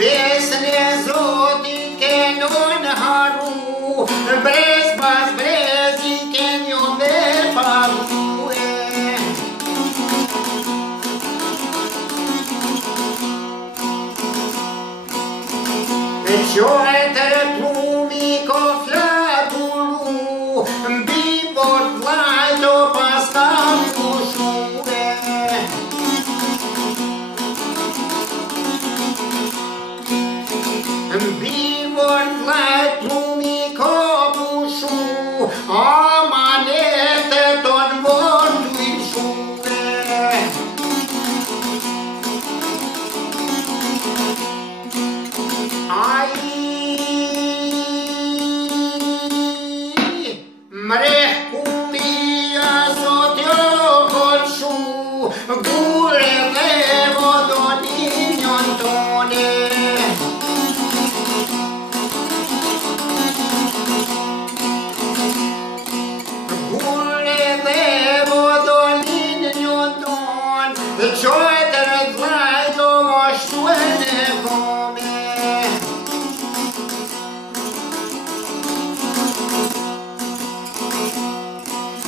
Besën e Zotit kenon haru, brez pas brezi kenjon dhe parue. Qojë të plumi ko flaturu, mbi bort vlajto pas ka kushue. Mbi bort vlajt plumi ko pushu, amanete ton vortu i shue. Mreh kumia sot jo kolshu, gure dhe vodonin jon tone. Gure dhe vodonin jon ton, qoj të rëdhlaj do moshtu e në kome.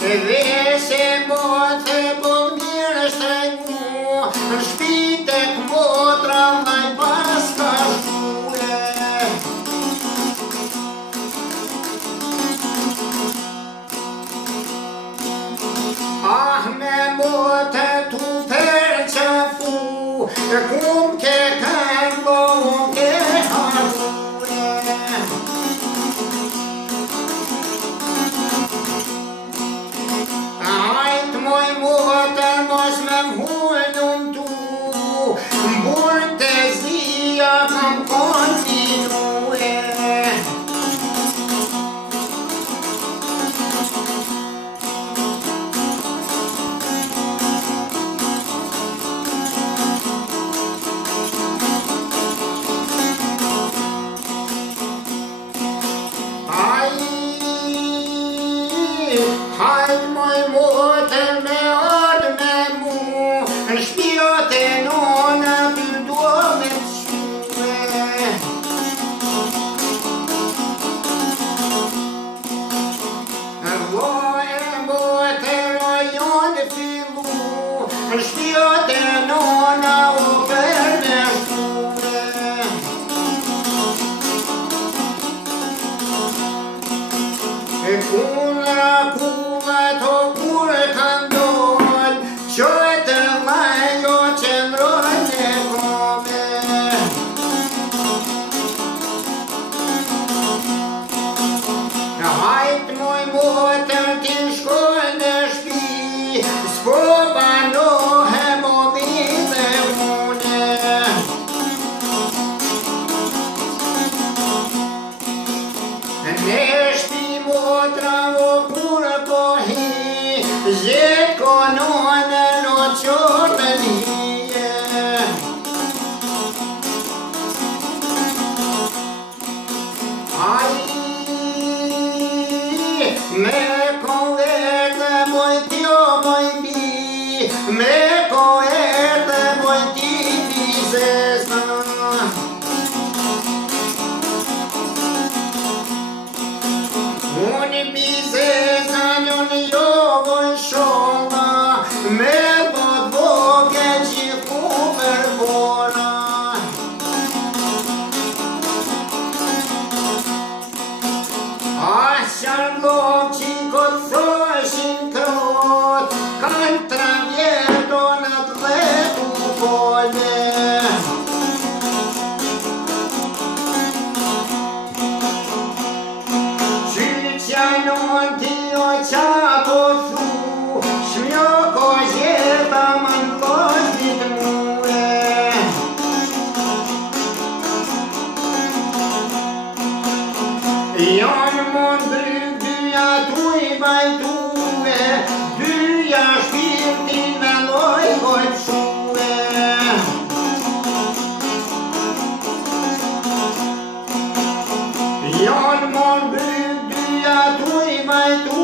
Dhe se botë e bog mirë shtregu, shpitek motra maj pas ka shue. Ah me motë tu per qafu, kum ke këndo ke harue. Moj motër mos me m'hullum tu, mbur të zia kam kontinue. Shpiote nona u përmeshtume. Kula to kur këndon, qojtë lajo qëndron e kome. Hajt moj motër ti shkoj në shpi, s'po banohem o vite mune. Në shpi motra o kur po hi, zhet konone në qërë lije. Me koherte moj tjo moj bi, me koherte moj ti bizesa. Unë bizesa njën jo voj shola, me bot boke që ku përbora. Asjar blok që këtë thoshin krot, kanë travjetonat dhe kupole. Qyqanon ti o qa po thu, shmjo ko gjeta më në poshtit muë. Janë mund bryk dyja tuj bajtue, dyja shpirtin në loj kojtshue. Janë mund bryk dyja tuj bajtue,